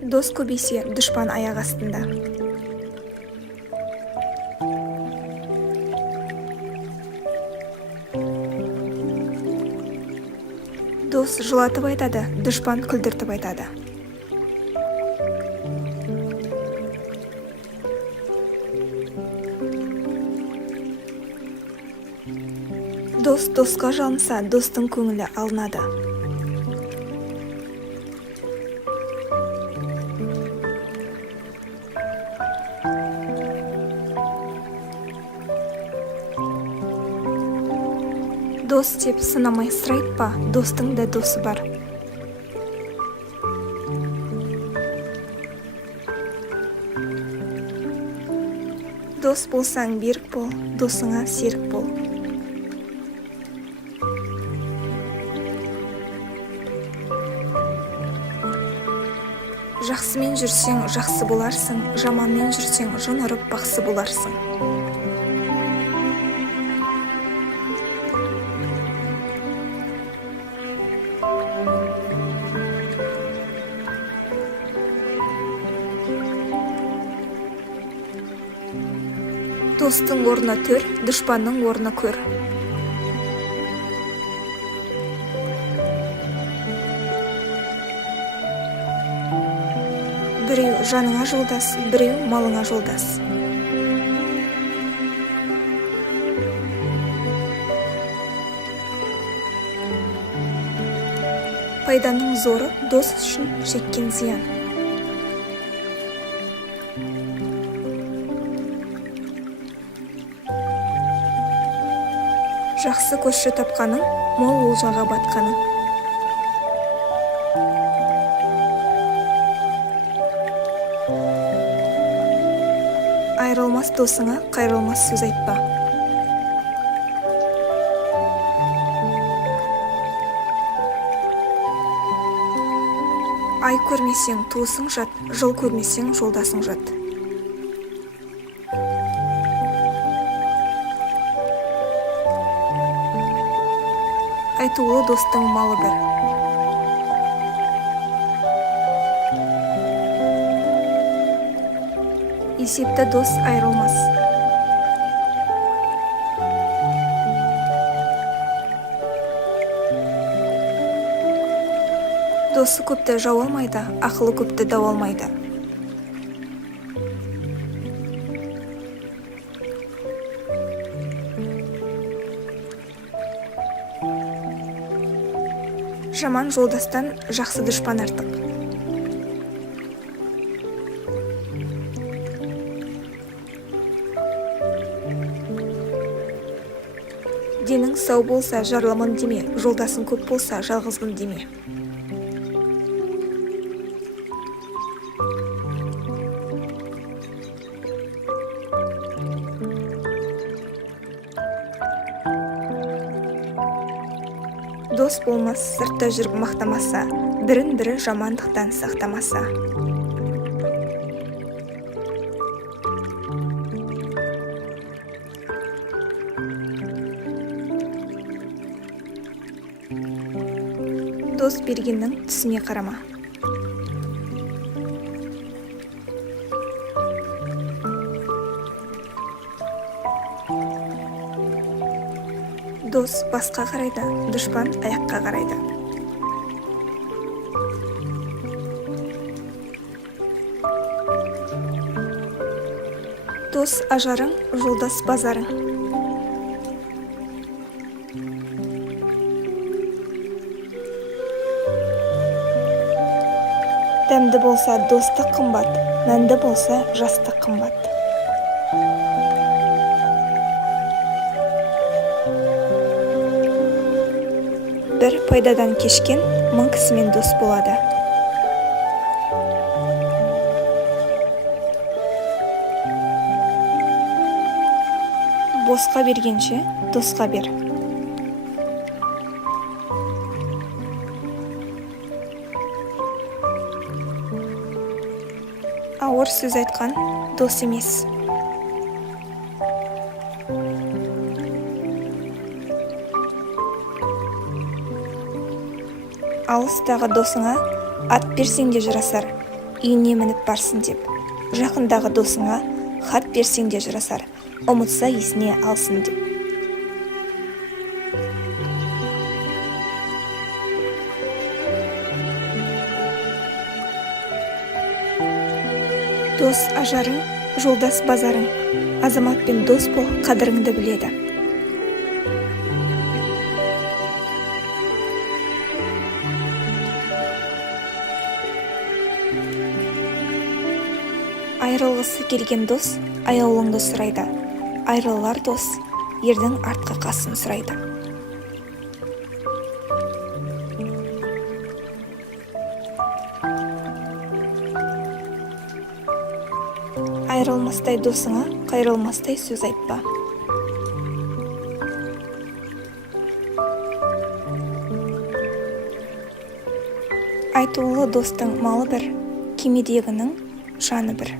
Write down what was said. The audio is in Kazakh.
Дос көбейсе, дұшпан аяқ астында. Дос жылатып айтады, дұшпан күлдіртіп айтады. Дос досқа жалынса, достың көңілі алынады. Дос деп сынамай сыр айтпа, достың да досы бар. Дос болсаң берік бол, досыңа серік бол. Жақсымен жүрсең жақсы боларсың, жаманмен жүрсең жын ұрып бақсы боларсың. Достың орны төр, дұшпанның орны көр. Біреу жаныңа жолдас, біреу малыңа жолдас. Пайданың зоры дос үшін шеккен зиян. Жақсы көрші тапқаның, мол олжаға батқаның. Айрылмас досыңа қайрылмас сөз айтпа. Ай көрмесең туысың жат, жыл көрмесең жолдасың жат. Айтулы достың малы бір. Есепті дос айрылмас. Досы көпті жау алмайды, ақылы көпті дау алмайды. Жаман жолдастан жақсы дұшпан артық. Денің сау болса жарлымын деме, жолдасың көп болса жалғызбын деме. Дос болмас, сыртта жүріп мақтамаса, бірін-бірі жамандықтан сақтамаса. Дос бергеннің түсіне қарама. Дос басқа қарайды, дұшпан аяққа қарайды. Дос ажарың, жолдас базарың. Дәмді болса достық қымбат, мәнді болса жастық қымбат. Бір пайдадан кешкен мың кісімен дос болады. Босқа бергенше досқа бер. Ауыр сөз айтқан дос емес. Алыстағы досыңа ат берсең де жарасар, үйіне мініп барсын деп. Жақындағы досыңа хат берсең де жарасар, ұмытса есіне алсын деп. Дос ажарың, жолдас базарың. Азаматпен дос бол, қадіріңді біледі. Айрылғысы келген дос аяулыңды сұрайды. Айрылар дос ердің артқы қасын сұрайды. Айрылмастай досыңа қайрылмастай сөз айтпа. Айтулы достың малы бір, кемедегінің жаны бір.